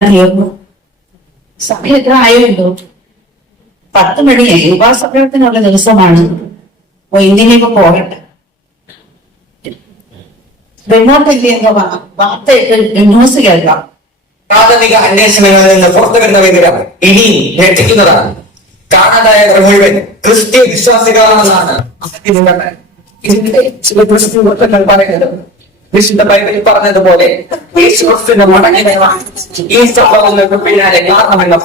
തീർന്നു. സമയം എത്ര ആയുണ്ടോ? 10 മണിയായി. ഉപവാസപ്രവർത്തനമുള്ള ദിവസമാണ്. ഇന്ത്യയിലേക്ക് പോകട്ടെ. വെള്ളാപ്പള്ളി എന്ന വാർത്ത ന്യൂസ് കേൾക്കാം. പ്രാഥമിക അന്വേഷണങ്ങളിൽ നിന്ന് പുറത്തു വരുന്ന വിവരം ഇനി ഞെട്ടിക്കുന്നതാണ്. കാണാതായവർ മുഴുവൻ ക്രിസ്ത്യ വിശ്വാസികളാണെന്നാണ് ഇതിന്റെ ചില ക്രിസ്ത്യൻ വൃത്തങ്ങൾ പറയുന്നത്. വിശുദ്ധ ബൈബിളിൽ പറഞ്ഞതുപോലെ യേശുക്രിസ്തുവിന്റെ മടങ്ങിവരവാണ് ഈ സംഭവങ്ങൾക്ക് പിന്നാലെ കാരണമെന്നും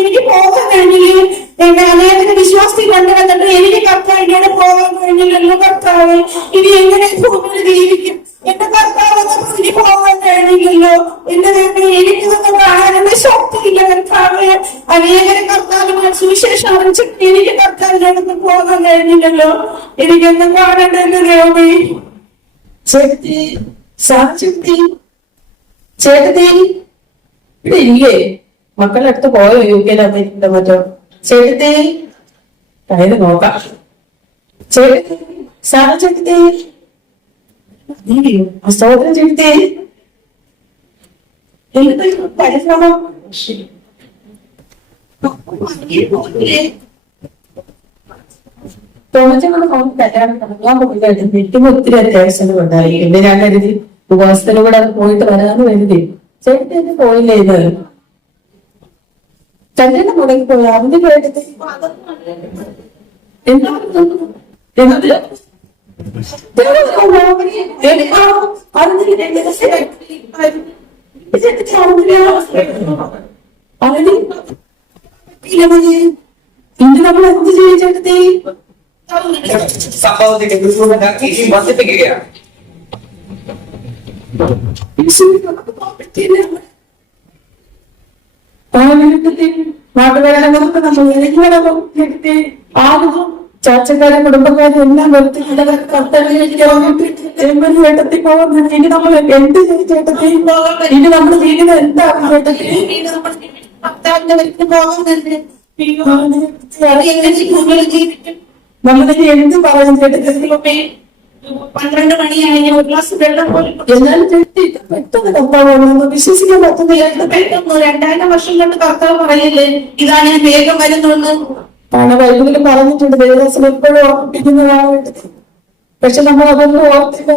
എനിക്ക് പോകാൻ കഴിഞ്ഞില്ല. എന്റെ അദ്ദേഹത്തിന്റെ വിശ്വാസത്തിൽ കണ്ടുവന്നിട്ട് എനിക്ക് കർത്താവിനോട് പോകാൻ കഴിഞ്ഞില്ലല്ലോ. കർത്താവ് ഇനി എങ്ങനെ ഭൂമിയിൽ ജീവിക്കും? എന്റെ കർത്താവ് എനിക്ക് പോകാൻ കഴിഞ്ഞില്ലല്ലോ. എന്റെ എനിക്കിതൊന്നും കാണാൻ എന്റെ ശക്തിയില്ല. കർത്താവ് അനേകരെ കർത്താവിന് സുവിശേഷം അറിയിച്ചിട്ട് എനിക്ക് കർത്താവിനോടൊന്നും പോകാൻ കഴിഞ്ഞില്ലല്ലോ. എനിക്കൊന്നും കാണേണ്ടല്ലോ. രോമി ചേട്ടത്തി സാക്ഷി ചേട്ടത്തി ഇവിടെ ഇല്ലേ? മക്കളുടെ അടുത്ത് പോയോ? UK മറ്റോ? ചേട്ടത്തി കയ്യിൽ നോക്കാം. ചേട്ടത്തി സാക്ഷി സഹോദരൻ ചേട്ടത്തി പരിശ്രമം തോമച്ചങ്ങളുടെ ഫോൺ കല്യാണം ഞാൻ പോയിട്ടായിരുന്നു. എനിക്കും ഒത്തിരി അത്യാവശ്യം ഉണ്ടായി. എന്റെ ഞാൻ കരുതി ഉപവാസത്തിലൂടെ പോയിട്ട് വരാന്ന് കരുതി. ചേട്ടത്തി എന്നെ പോയില്ലേ? ഇത് കല്യാണം മുടങ്ങി പോയി. അവന്റെ കേട്ടത് എന്താ ഇന്ന് നമ്മൾ എന്ത് ചെയ്യും ചേട്ടത്തി? സംഭവത്തിന്റെ ഗുരുവിനെ വർദ്ധിപ്പിക്കുകയാണ്. നാട്ടുകാരങ്ങളൊക്കെ നമ്മൾ ചാച്ചക്കാരും കുടുംബക്കാരും എല്ലാം ചേട്ടത്തി പോകുന്നത്. ഇനി നമ്മൾ എന്ത് ചെയ്യും ചേട്ടത്തി? ഇനി നമ്മുടെ ജീവിതം എന്താണ് ചേട്ടത്തി? നമ്മളിനി എന്ത് പറയും ചേട്ടത്തി? 12 മണിയായി. ഒരു ഗ്ലാസ് വെള്ളം പോലും എന്നാലും ചേട്ടത്തി പെട്ടെന്ന് കർത്താവ് വിശ്വസിക്കാൻ പറ്റുന്നില്ല. 2000 വർഷം കൊണ്ട് കർത്താവ് പറയില്ലേ ഇതാ ഞാൻ വേഗം വരുന്നു. കാരണം ബൈബിളിൽ പറഞ്ഞിട്ടുണ്ട് ദേവദാസൻ എപ്പോഴും ഓർമ്മിപ്പിക്കുന്നതാണ്. പക്ഷെ നമ്മൾ അതൊന്നും ഓർത്തില്ല.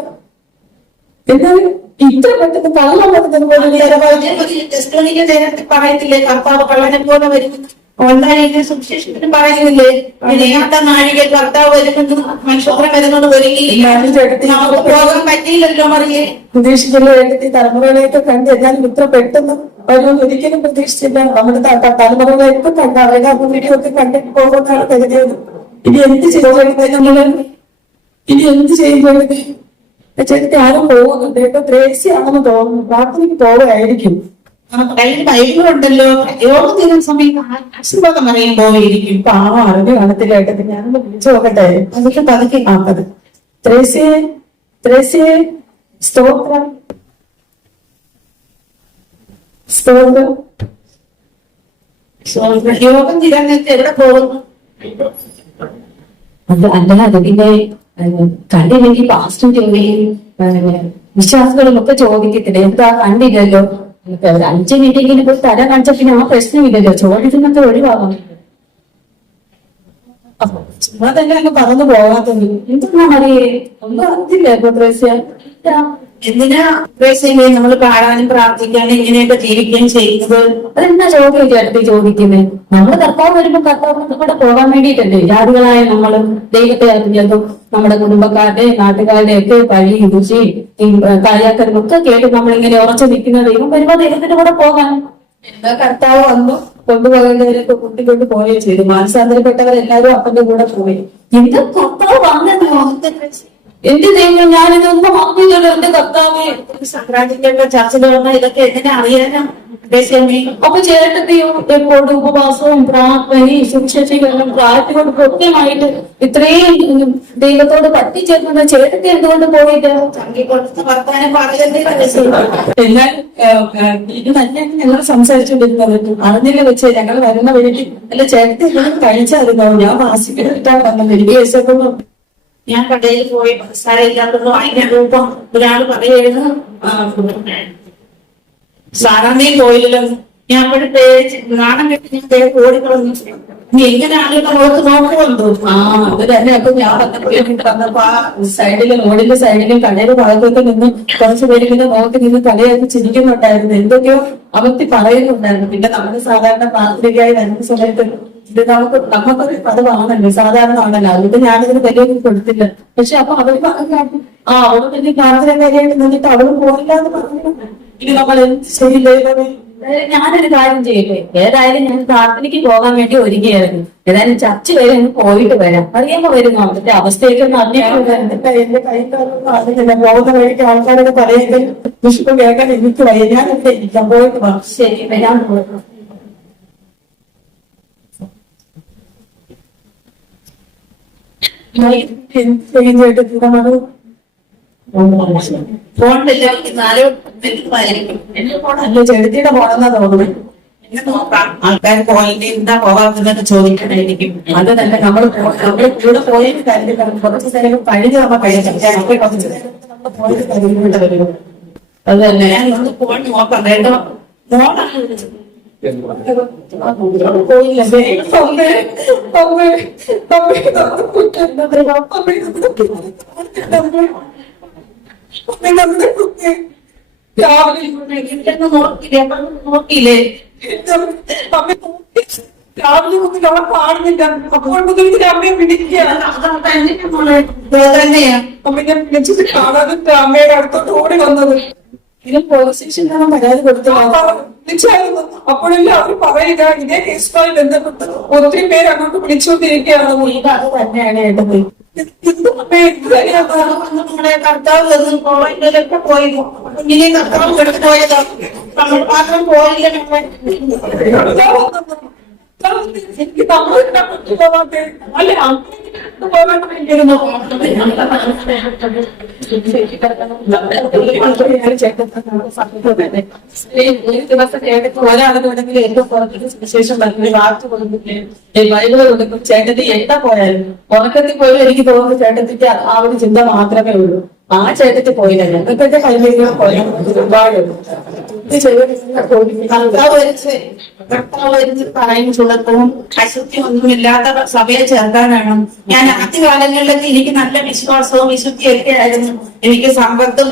എന്നാലും ഇത്ര പെട്ടെന്ന് കള്ളം പറഞ്ഞത് പറയത്തില്ലേ കർത്താവ് കള്ളനെ പോലെ വരുന്നു. ഓൺലൈനിൽ സുവിശേഷത്തിനും പറയുന്നില്ലേ ഇനിയാത്ത നാഴിക കർത്താവ് വരുന്നു, മനുഷ്യത്രം വരുന്നത് നമുക്ക് പോകാൻ പറ്റിയില്ലല്ലോ. മറിയേ പ്രതീക്ഷിച്ചില്ല ചേട്ടത്തി. തലമുറകളെയൊക്കെ കണ്ട് എന്നാലും ഇത്ര പെട്ടെന്ന് വരുമെന്ന് ഒരിക്കലും പ്രതീക്ഷിച്ചില്ല. നമ്മുടെ തലമുറകളെയൊക്കെ കണ്ട് അവരുടെ വീഡിയോ ഒക്കെ കണ്ടിട്ട് പോകുന്നതാണ് കരുതിയത്. ഇനി എന്ത് ചെയ്യും നമ്മള്? ഇനി എന്ത് ചെയ്യും ചേട്ടത്തി? ആരും പോകുന്നുണ്ട് കേട്ടോ. ത്രേസ്യാണെന്ന് തോന്നുന്നു. പ്രാർത്ഥനയ്ക്ക് പോവുകയായിരിക്കും. കയ്യിൽ ബൈബിളുണ്ടല്ലോ. യോഗത്തിനും സമയം ആശീർവാദം അറിയാൻ പോയിരിക്കും. ഇപ്പൊ അറിവ് കാണത്തില്ല ഏട്ടത്തി. ഞാനൊന്ന് വിളിച്ചു നോക്കട്ടെ. അതൊക്കെ പതുക്കെ അത് ത്രേസ്യേ സ്തോത്രം സ്തോത്രം. യോഗം തിരഞ്ഞെടുത്ത് എവിടെ പോകുന്നു? അല്ല അതിന്റെ കണ്ടില്ലെങ്കിൽ പാസ്റ്റും ചോദിക്കും, വിശ്വാസികളും ഒക്കെ ചോദിക്കത്തില്ല എന്താ കണ്ടില്ലല്ലോ. 5 മീറ്റിങ്ങിന് പോയി തല കാണിച്ച പിന്നെ ആ പ്രശ്നമില്ലല്ലോ. ചോദിക്കുന്നൊക്കെ ഒഴിവാകാം. ചുമ്മാ തന്നെ അങ്ങ് പറന്നു പോകാത്തത് എന്തെന്നാ അറിയേ? ഒന്നും അറിഞ്ഞില്ല ഇപ്പൊ ത്രേസ്യ. എന്തിനാ നമ്മൾ പാടാനും പ്രാർത്ഥിക്കാനും ഇങ്ങനെയൊക്കെ ജീവിക്കുകയും ചെയ്യുന്നത്? അതെന്താ ചോദ്യം ചേട്ടത്തി ചോദിക്കുന്നത്? നമ്മുടെ കർത്താവ് വരുമ്പോ കർത്താവിന്റെ കൂടെ പോകാൻ വേണ്ടിയിട്ടല്ലേ ജാതികളായ നമ്മള് ദൈവത്തെ അറിഞ്ഞതും നമ്മുടെ കുടുംബക്കാരുടെ നാട്ടുകാരുടെ ഒക്കെ പഴി രുചി കളിയാക്കലും ഒക്കെ കേട്ട് നമ്മളിങ്ങനെ ഉറച്ചു നിൽക്കുന്ന ദൈവം വരുമ്പോ ദൈവത്തിന്റെ കൂടെ പോകാൻ. എന്താ കർത്താവ് വന്നു കൊണ്ടുപോകേണ്ടവരൊക്കെ കൂട്ടിക്കൊണ്ട് പോവുകയും ചെയ്തു. മാനസാന്തരപ്പെട്ടവരെല്ലാരും അപ്പന്റെ കൂടെ പോയി. എന്താ കർത്താവ് വന്നല്ലോ? എന്റെ ദൈവം ഞാനിതൊന്നും അറിഞ്ഞില്ലല്ലോ. എന്റെ കർത്താവ് സംക്രാന്തിന്റെ ചർച്ചയിൽ വന്ന ഇതൊക്കെ എങ്ങനെ അറിയാനും? അപ്പൊ ചേട്ടത്തെയോ എപ്പോഴും ഉപവാസവും പ്രാർത്ഥനയും സുവിശേഷീകരണം പ്രാർത്ഥനയോട് കൃത്യമായിട്ട് ഇത്രയും ദൈവത്തോട് പറ്റിച്ചേർക്കുന്ന ചേട്ടത്തെ എന്തുകൊണ്ട് പോയിട്ട് വർത്താനം പറയുന്നത്? എന്നാൽ ഇത് തന്നെയാണ് ഞങ്ങൾ സംസാരിച്ചുകൊണ്ടിരുന്നത്. അറിഞ്ഞില്ല വെച്ച് ഞങ്ങൾ വരുന്ന വഴിക്ക് അല്ല ചേട്ടത്തെ എന്തെങ്കിലും കഴിച്ചായിരുന്നോ? ഞാൻ വാസിക്കിട്ടാണ് വന്നത്. എനിക്ക് ഞാൻ കടയിൽ പോയി സ്ഥലമില്ലാത്തത് വാങ്ങിക്കാൻ പോകുമ്പോ ഒരാൾ പറയുന്നു സാധാരണയും പോയില്ലല്ലോ. ഞാൻ അവിടെ പേടിച്ച് നാണം കെട്ടി ഞാൻ ഓടിക്കളഞ്ഞു. നീ എങ്ങനെ ആളുകൾ നോക്കുന്നുണ്ടോ? അത് തന്നെ. അപ്പൊ ഞാൻ വന്നപ്പോ ആ സൈഡില് റോഡിന്റെ സൈഡിലും കടയുടെ ഭാഗത്തൊക്കെ നിന്ന് കുറച്ച് പേര് ഇങ്ങനെ നോക്കി നിന്ന് കളിയാക്കി ചിരിക്കുന്നുണ്ടായിരുന്നു. എന്തൊക്കെയോ അവർക്ക് പറയുന്നുണ്ടായിരുന്നു. പിന്നെ നമ്മള് സാധാരണ പ്രാർത്ഥനയ്ക്കായി വരുന്ന സമയത്ത് ഇത് നമുക്കൊരു പദമാണല്ലോ, സാധാരണ ആണല്ലോ. അതുകൊണ്ട് ഞാനിതിന് വലിയൊന്നും കൊടുത്തില്ല. പക്ഷെ അപ്പൊ അവര് പറഞ്ഞു അവള് വലിയ പ്രാർത്ഥന കാര്യമായിട്ട് നിന്നിട്ട് അവള് പോയില്ല എന്ന് പറഞ്ഞു. ഇനി നമ്മൾ എന്ത് ചെയ്യില്ലേ? ഞാനൊരു കാര്യം ചെയ്യില്ലേ, ഏതായാലും ഞാൻ പ്രാർത്ഥനയ്ക്ക് പോകാൻ വേണ്ടി ഒരുങ്ങിയായിരുന്നു. ഏതായാലും ചർച്ച വരെ ഒന്ന് പോയിട്ട് വരാം. അറിയാമോ വരുന്നു അവിടുത്തെ അവസ്ഥയൊക്കെ അറിഞ്ഞിട്ടുണ്ട്. എന്റെ കൈകാലൊന്നും അറിയില്ല. പോകുന്ന വഴിക്ക് ആൾക്കാരൊക്കെ പറയുന്നത് വിഷുപ്പം കേൾക്കാൻ എനിക്ക് വയ്യ. ഞാൻ ഇവിടെ ഇരിക്കാം, പോയിട്ട് വാ. ശരി, വരാൻ പോകുന്നു. ഫോണില്ല ചെടുത്തിയുടെ പോണെന്നാ തോന്നുന്നു. ആൾക്കാർ പോയിട്ട് എന്താ പോകാത്തതൊക്കെ ചോദിക്കണായിരിക്കും. അത് തന്നെ നമ്മള് കൂടെ പോയിട്ട് കാര്യമില്ല. കുറച്ച് നേരം കഴിഞ്ഞ് നമ്മൾ കഴിയാം. കുറച്ച് നേരം നമ്മൾ പോയിട്ട് കാര്യമില്ല വരും. അത് തന്നെ. ഞാൻ ഒന്ന് പോയി നോക്കാം കേട്ടോ. പോയില്ല. നോക്കിയില്ലേ? രാവിലെ ഒന്നും നമ്മളെ കാണുന്നില്ല. അപ്പോൾ മുതൽ അമ്മയെ പിടിക്കുക. തന്നെയാ അമ്മ ഞാൻ വിളിച്ചിട്ട് കാണാതെ അമ്മയുടെ അടുത്തോട്ട് ഓടി വന്നത്. ഇതിന് പോലീസ് സ്റ്റേഷനിലാണ് പരാതി കൊടുത്തില്ലായിരുന്നു. അപ്പോഴെല്ലാം അവർ പറയുക ഇതേ കേസുമായി ബന്ധപ്പെട്ട് ഒത്തിരി പേര് അങ്ങോട്ട് വിളിച്ചുകൊണ്ടിരിക്കുകയാണ്. അത് തന്നെയാണ് ഏട്ടത്. നമ്മുടെ കർത്താവ് പോയിട്ടൊക്കെ പോയിരുന്നു. ഇനി കർത്താവ് എടുത്ത് പോയതാ, നമ്മൾ മാത്രം പോയില്ല. എനിക്ക് നമ്മളിവിടെ പോകാതെ അല്ലെ പോകാൻ വേണ്ടിയിരുന്നു. ഒരാളെ തുടങ്ങി ഏറ്റവും പുറത്തേക്ക് സുവിശേഷം പറഞ്ഞു വാർത്ത കൊടുക്കില്ലേ, ബൈബിള് കൊടുക്കും. ചേട്ടത്തി എന്താ പോയാലും ഉറക്കത്തിൽ പോലും എനിക്ക് തോന്നുന്നു ചേട്ടത്തിക്ക് ആ ഒരു ചിന്ത മാത്രമേ ഉള്ളൂ. ആ ചേട്ടത്തി പോയില്ല. ഞങ്ങൾക്കൊക്കെ കൈവേദികൾ പോയാൽ ഒരുപാട് പറയുന്നതും അശുദ്ധി ഒന്നുമില്ലാത്ത സഭയെ ചേർക്കാനാണ്. ഞാൻ ആദ്യകാലങ്ങളിലൊക്കെ എനിക്ക് നല്ല വിശ്വാസവും വിശുദ്ധിയൊക്കെ ആയിരുന്നു. എനിക്ക് സമ്പത്തും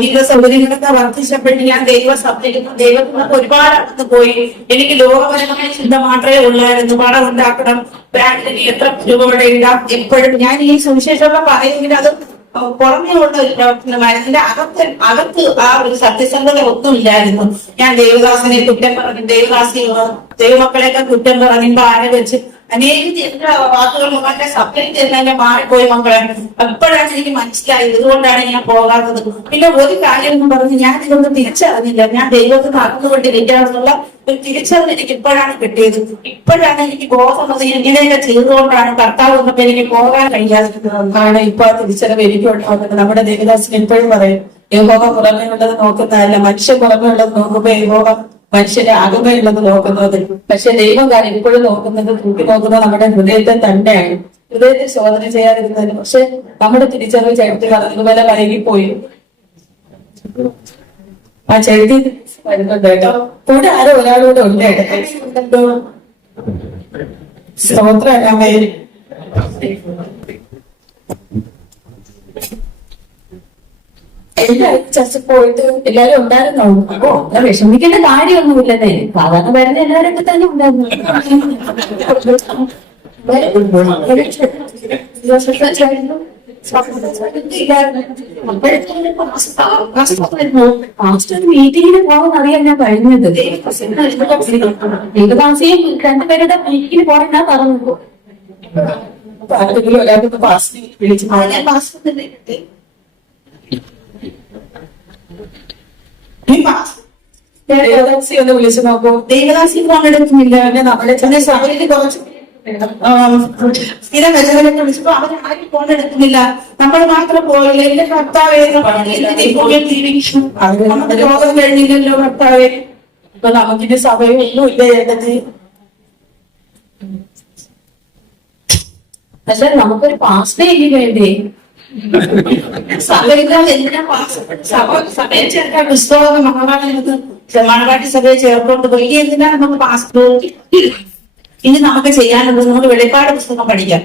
വിവിധ സൗകര്യങ്ങളൊക്കെ വർദ്ധിച്ചപ്പോഴും ഞാൻ ദൈവത്തിനൊക്കെ ഒരുപാട് അടുത്ത് പോയി. എനിക്ക് ലോകപരമായ ചിന്ത മാത്രമേ ഉള്ളായിരുന്നു. പണം ഉണ്ടാക്കണം, ബാങ്കിന് എത്ര രൂപയുടെ ഇടാം. എപ്പോഴും ഞാൻ ഈ സുവിശേഷമൊക്കെ പറയുമെങ്കിൽ അത് പുറമേ ഉള്ള ഒരു പ്രവർത്തനമായിരുന്നു. അകത്ത് ആ ഒരു സത്യസന്ധത ഒന്നുമില്ലായിരുന്നു. ഞാൻ ദേവദാസിനെ കുറ്റം പറഞ്ഞു, ദൈവമക്കളെയൊക്കെ കുറ്റം പറയുമ്പോ ആരെ വെച്ച് അനേകം വാക്കുകൾ മക്കളെ സപ്ലൈ ചെയ്തതിന്റെ മാറിപ്പോയി മക്കളെ. അപ്പോഴാണ് എനിക്ക് മനസ്സിലായത് ഇതുകൊണ്ടാണ് ഞാൻ പോകാത്തത്. പിന്നെ ഒരു കാര്യം എന്ന് പറഞ്ഞ് ഞാൻ ഇതൊന്നും തിരിച്ചറിഞ്ഞില്ല. ഞാൻ ദൈവത്തിന് അറിഞ്ഞുകൊണ്ടിരിക്കാമെന്നുള്ള ഒരു തിരിച്ചറിവ് എനിക്ക് ഇപ്പോഴാണ് കിട്ടിയത്. ഇപ്പോഴാണ് എനിക്ക് ബോധമുള്ളത് ഇങ്ങനെയൊക്കെ ചെയ്തുകൊണ്ടാണ് കർത്താവ് വന്നപ്പോ എനിക്ക് പോകാൻ കഴിയാതിരുന്നതാണ്. ഇപ്പൊ ആ തിരിച്ചറിവ് എനിക്ക് ഉണ്ടാകുന്നത്. നമ്മുടെ ദേവദാസിന് എപ്പോഴും പറയും യഹോവ പുറമേ ഉള്ളത് നോക്കുന്നതല്ല, മനുഷ്യൻ പുറമേ ഉള്ളത് നോക്കുമ്പോ യഹോവ മനുഷ്യരെ ആകമേ ഉള്ളത് നോക്കുന്നത്. പക്ഷെ ദൈവം കാര്യം ഇപ്പോഴും നോക്കുന്നത്, തൂക്കി നോക്കുന്നത് നമ്മുടെ ഹൃദയത്തെ തന്നെയാണ്. ഹൃദയത്തെ ശോധന ചെയ്യാതിരുന്നതിന്. പക്ഷെ നമ്മുടെ തിരിച്ചറിവ് ചേർത്ത് പറഞ്ഞതുപോലെ വൈകിപ്പോയി. ആ ചെറുതി വരുന്നുണ്ട് കേട്ടോ. കൂടെ ആരോ ഒരാളൂടെ ഉണ്ട് കേട്ടോ. സ്തോത്രമേ. എല്ലാരും ചർച്ച പോയിട്ട് എല്ലാരും ഉണ്ടായിരുന്നോ? അപ്പോ വിഷമിക്കേണ്ട കാര്യമൊന്നുമില്ലെന്നേ. സാധാരണ വരുന്ന എല്ലാവരൊക്കെ തന്നെ ഉണ്ടായിരുന്നു. മീറ്റിങ്ങിന് പോകാൻ അറിയാൻ ഞാൻ കഴിഞ്ഞത്. ദേവദാസിയും രണ്ടുപേരുടെ മീറ്റിങ്ങിന് പോകാൻ ഞാൻ പറഞ്ഞു. ആരെങ്കിലും ഒരാൾക്ക് പാസ് വിളിച്ചു ദേവദാസി ഒന്ന് വിളിച്ചു നോക്കൂ. ദേവദാസി പങ്കെടുക്കുന്നില്ല. നമ്മുടെ ചെറിയ സഭയിൽ കുറച്ച് സ്ഥിരം വെച്ചവരൊക്കെ വിളിച്ചപ്പോ അവരാരും പങ്കെടുക്കുന്നില്ല. നമ്മൾ മാത്രം പോയില്ല. എന്റെ കർത്താവേ നമ്മുടെ രോഗം കഴിഞ്ഞില്ലല്ലോ കർത്താവേ. ഇപ്പൊ നമുക്കിന്റെ സഭയൊന്നും ഇല്ല ചേട്ടത്തി. പക്ഷെ നമുക്കൊരു പാസ് ഡേക്ക് വേണ്ടി സഭയില്ലാതെ എന്തിനാ സഭയിൽ ചേർക്കാൻ പുസ്തകം മണവാട്ടി സഭയെ ചേർക്കൊണ്ട് പോയി എന്തിനാണ് നമുക്ക് പാസ്പോർട്ട്? ഇനി നമുക്ക് ചെയ്യാനുള്ളത് നമുക്ക് വെളിപ്പാട് പുസ്തകം പഠിക്കാം,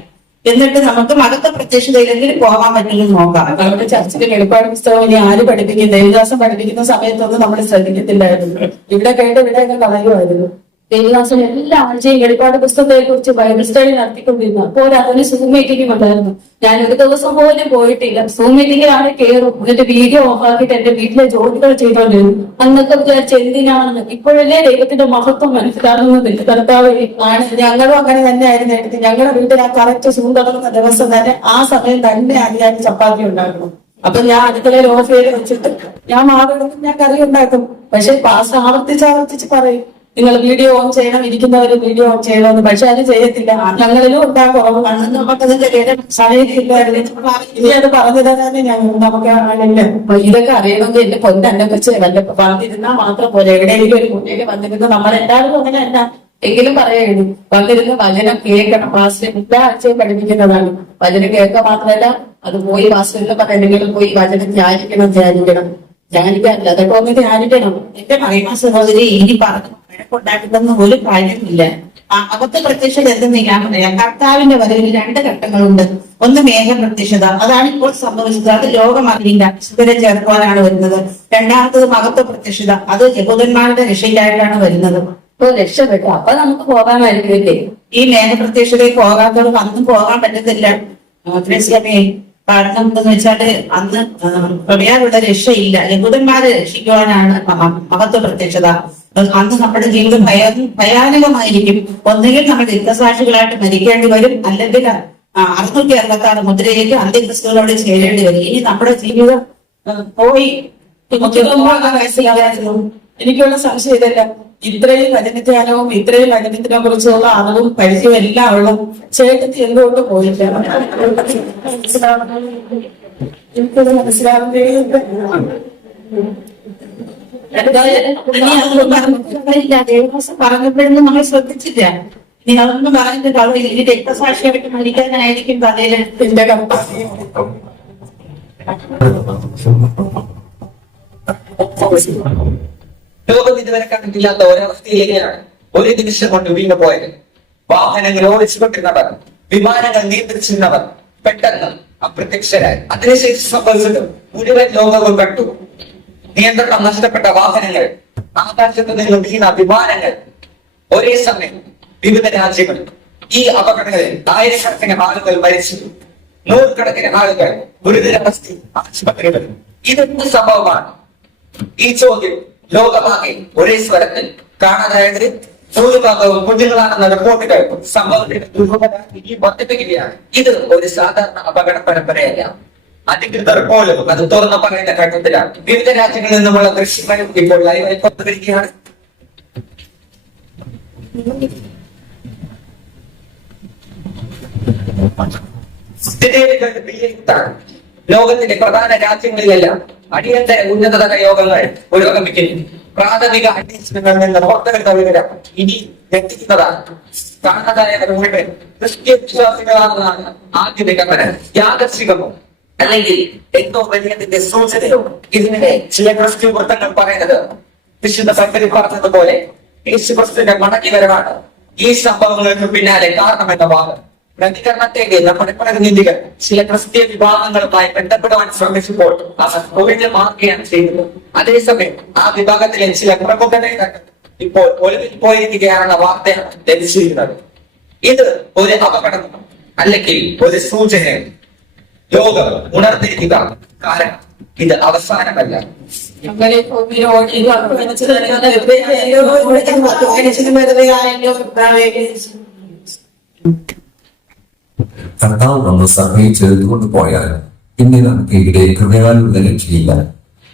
എന്നിട്ട് നമുക്ക് മകത്വ പ്രത്യക്ഷതയിലെങ്കിലും പോകാൻ പറ്റുമെന്ന് നോക്കാം. നമ്മുടെ ചർച്ചിലെ വെളിപ്പാട് പുസ്തകം ഇനി ആര് പഠിപ്പിക്കും? ദേവദാസം പഠിപ്പിക്കുന്ന സമയത്തൊന്നും നമ്മൾ ശ്രദ്ധിക്കത്തില്ലായിരുന്നു. ഇവിടെ കേട്ട് ഇവിടെയൊക്കെ കളയുമായിരുന്നു. ദേവദാസൻ എല്ലാ ആഴ്ചയും വെളിപ്പാട് പുസ്തകത്തെ കുറിച്ച് ബൈബിൾ സ്റ്റഡി നടത്തിക്കൊണ്ടിരുന്നു. അപ്പോൾ അതിന് സൂം മീറ്റിംഗ് ഉണ്ടായിരുന്നു. ഞാൻ ഒരു ദിവസം പോലും പോയിട്ടില്ല. സൂം മീറ്റിംഗിലാണ് കയറും, എന്നിട്ട് വീഡിയോ ഓഫ് ആക്കിയിട്ട് എന്റെ വീട്ടിലെ ജോലികൾ ചെയ്തോണ്ടിരുന്നു. അന്നൊക്കെ വിചാരിച്ച എന്തിനാണെന്ന്. ഇപ്പോഴല്ലേ ദൈവത്തിന്റെ മഹത്വം മനസ്സിലാകുന്നത്. കർത്താവ് ആണ്. ഞങ്ങളും അങ്ങനെ തന്നെയായിരുന്നു എടുത്ത്. ഞങ്ങളുടെ വീട്ടിൽ ആ കറക്റ്റ് സൂം തുടങ്ങുന്ന ദിവസം തന്നെ ആ സമയം തന്നെ അരിയാൻ ചപ്പാത്തി ഉണ്ടാക്കണം. അപ്പൊ ഞാൻ അടുക്കളയിൽ ഓഫ് ചെയ്ത് വെച്ചിട്ട് ഞാൻ മാവെടുക്കും, ഞാൻ കറി ഉണ്ടാക്കും. പക്ഷെ പാസ് ആവർത്തിച്ച് പറയും, നിങ്ങൾ വീഡിയോ ഓൺ ചെയ്യണം, ഇരിക്കുന്നവര് വീഡിയോ ഓൺ ചെയ്യണമെന്ന്. പക്ഷെ അത് ചെയ്യത്തില്ല. ഞങ്ങളിലും ഉണ്ടാകും. നമുക്കതിന്റെ സമയത്തില്ലായിരുന്നു. ഇനി അത് പറഞ്ഞു തരാനേ നമുക്ക് ആളില്ല. അപ്പൊ ഇതൊക്കെ അറിയണമെങ്കിൽ എന്റെ പൊന്നെ വെച്ച് വല്ല വന്നിരുന്നാൽ മാത്രം പോലെ. എവിടെയെങ്കിലും ഒരു കുട്ടിയൊക്കെ വന്നിരുന്നു നമ്മളെല്ലാവരും അങ്ങനെ തന്നെ എങ്കിലും പറയരുത്. വന്നിരുന്ന് വചനം കേൾക്കണം. പാസ്റ്റർ എല്ലാ ആഴ്ചയും പഠിപ്പിക്കുന്നതാണ്. വചനം കേൾക്കുക മാത്രമല്ല, അത് പോയി പാസ്റ്ററിൽ പറയുന്നത് പോയി വചനം ധ്യാനിക്കാനില്ല. അതൊക്കെ ഒന്ന് ധ്യാനിക്കണം. എന്റെ മഹിമ സഹോദരി ഇനി പറഞ്ഞു വഴക്കുണ്ടാക്കുന്ന ഒരു കാര്യമില്ല. അകത്തെ പ്രത്യക്ഷത എന്തെന്ന് ഞാൻ പറയാം. കർത്താവിന്റെ വരവിൽ 2 ഘട്ടങ്ങളുണ്ട്. ഒന്ന് മേഘ പ്രത്യക്ഷത, അതാണ് ഇപ്പോൾ സംഭവിച്ചത്. അത് ലോകമറിയില്ല, ഇവരെ ചേർക്കുവാനാണ് വരുന്നത്. രണ്ടാമത്തത് മഹത്വ പ്രത്യക്ഷത, അത് യഹൂദന്മാരുടെ രക്ഷയ്ക്കായിട്ടാണ് വരുന്നത്. ഇപ്പൊ രക്ഷപ്പെട്ടു. അപ്പൊ നമുക്ക് പോകാമായിരിക്കില്ലേ? ഈ മേഘപ്രത്യക്ഷതയിൽ പോകാത്തവർക്ക് അന്നും പോകാൻ പറ്റത്തില്ല. കാരണം എന്തെന്ന് വെച്ചാല് അന്ന് പറയാനുള്ള രക്ഷയില്ല. യഹൂദന്മാരെ രക്ഷിക്കുവാനാണ് മഹത്വ പ്രത്യക്ഷത. അന്ന് നമ്മുടെ ജീവിതം ഭയാനകമായിരിക്കും. ഒന്നുകിൽ നമ്മൾ രക്തസാക്ഷികളായിട്ട് മരിക്കേണ്ടി വരും, അല്ലെങ്കിൽ 666 മുദ്രയിലേക്ക് അന്ത്യക്രിസ്തുക്കളോട് ചേരേണ്ടി വരും. ഇനി നമ്മുടെ ജീവിതം പോയി മനസ്സിലാകായിരുന്നു. എനിക്കുള്ള സംശയം ഇതല്ല. ഇത്രയും വചനധ്യാനവും ഇത്രയും വചനത്തിനെ കുറിച്ചുള്ള അറിവും പരിചയവും എല്ലാം ഉള്ള ചേട്ടത്തി എന്തുകൊണ്ട് പോയില്ല? എനിക്കത് മനസ്സിലാവുന്നേ. പറഞ്ഞപ്പോഴൊന്നും നമ്മൾ ശ്രദ്ധിച്ചില്ല. നീ അതൊന്നും പറഞ്ഞിട്ട് കളയില്ല. ഇനി രക്തസാക്ഷിയായിട്ട് മരിക്കാനായിരിക്കും കഥയില് എന്റെ ലോകം ഇതുവരെ കണ്ടിട്ടില്ലാത്ത ഒരവസ്ഥയിലേക്കാണ് ഒരു നിമിഷം കൊണ്ട് വീണ് പോയത്. വാഹനങ്ങൾ ഓടിച്ചുകൊണ്ടിരുന്നവർ, വിമാനങ്ങൾ നിയന്ത്രിച്ചിരുന്നവർ പെട്ടെന്ന് അപ്രത്യക്ഷരായി. അതിനുശേഷം സംഭവിച്ചത് മുഴുവൻ ലോകവും കണ്ടു. നിയന്ത്രണം നഷ്ടപ്പെട്ട വാഹനങ്ങൾ, ആകാശത്ത് നിന്ന് വീണ വിമാനങ്ങൾ, ഒരേ സമയം വിവിധ രാജ്യങ്ങളിൽ. ഈ അപകടങ്ങളിൽ ആയിരക്കണക്കിന് ആളുകൾ മരിച്ചു, 100കണക്കിന് ആളുകൾ ഗുരുതരാവസ്ഥയിൽ ആശുപത്രികളിൽ. ഇതെന്ത് സംഭവമാണ്? ഈ ചോദ്യം ലോകമാകെ ഒരേ സ്വരത്തിൽ കാണാനായത് ഭൂരിഭാഗവും കുഞ്ഞുങ്ങളാണെന്ന റിപ്പോർട്ടുകൾ സംഭവത്തിന്റെ വർദ്ധിപ്പിക്കുകയാണ്. ഇത് ഒരു സാധാരണ അപകട പരമ്പരയല്ല. അധികൃതർ പോലും അത് തുറന്നു പറയുന്ന ഘട്ടത്തിലാണ്. വിവിധ രാജ്യങ്ങളിൽ നിന്നുമുള്ള ദൃശ്യങ്ങൾ ഇപ്പോൾ ലൈവായി പുറത്തുവരികയാണ്. സ്ഥിതിഗതികൾ വിലയിരുത്താൻ ലോകത്തിന്റെ പ്രധാന രാജ്യങ്ങളിലെല്ലാം അടിയന്തര ഉന്നതതല യോഗങ്ങൾ പുരോഗമിക്കുന്നു. പ്രാഥമിക അന്വേഷണങ്ങളിൽ നിന്ന് പുറത്തെടുത്ത വിവരം ഇനി എത്തിക്കുന്നതാണ്. കാണാതായവർ മുഴുവൻ ക്രിസ്ത്യൻ വിശ്വാസികളാണെന്നാണ് ആദ്യ നിഗമനം. യാദർശികമോ അല്ലെങ്കിൽ എന്തോ വലിയതിന്റെ സൂചനയോ? ഇതിനിടെ ചില ക്രിസ്ത്യൻ വൃത്തങ്ങൾ പറയുന്നത് വിശുദ്ധ ബൈബിളിൽ പറഞ്ഞതുപോലെ യേശുക്രിസ്തുവിന്റെ മടങ്ങിവരവാണ് ഈ സംഭവങ്ങൾക്ക് പിന്നാലെ കാരണമെന്ന വാദം. പ്രതികരണത്തേക്ക് നമ്മുടെ പ്രതിനിധികൾ ചില ക്രിസ്ത്യൻ വിഭാഗങ്ങളുമായി ബന്ധപ്പെടുവാൻ ശ്രമിച്ചപ്പോൾ അവർ ഒഴിഞ്ഞു മാറുകയാണ് ചെയ്തത്. അതേസമയം ആ വിഭാഗത്തിലെ ചില പ്രമുഖ നേതാക്കൾ ഇപ്പോൾ ഒളിവിൽ പോയിരിക്കുകയാണെന്ന വാർത്തയാണ് ലഭിച്ചിരുന്നത്. ഇത് ഒരു അപകടം അല്ലെങ്കിൽ ഒരു സൂചനയാണ്. ലോകം ഉണർന്നിരിക്കുക. കാരണം ഇത് അവസാനമല്ല. കർത്താവ് നമ്മൾ സഭയെ ചേർത്തുകൊണ്ട് പോയാൽ പിന്നെ നമുക്ക് ഇവിടെ കൃപയാലുള്ള രക്ഷയില്ല.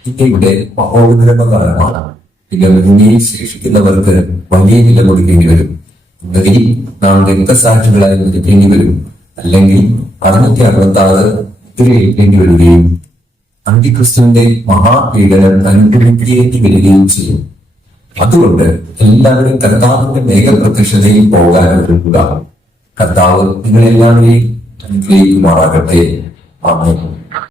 പിന്നെ ഇവിടെ മഹോന്നതകാലമാണ്. പിന്നെ ഭൂമിയിൽ ശേഷിക്കുന്നവർക്ക് വലിയ വില കൊടുക്കേണ്ടി വരും. ഒന്നുകിൽ നാം രക്തസാക്ഷികളായി മരിക്കേണ്ടി വരും, അല്ലെങ്കിൽ 666 മുദ്രയേൽക്കേണ്ടി വരികയും അന്തിക്രിസ്തുവിന്റെ മഹാപീഡനം അനുഭവിക്കേണ്ടി വരികയും ചെയ്യും. അതുകൊണ്ട് എല്ലാവരും കർത്താവിന്റെ മേഘപ്രത്യക്ഷതയിൽ പോകാൻ ഒരുങ്ങുക. കർത്താവ് നിങ്ങളെല്ലാവരെയും അനുഗ്രഹിക്കുമാറാകട്ടെ. ആമേൻ.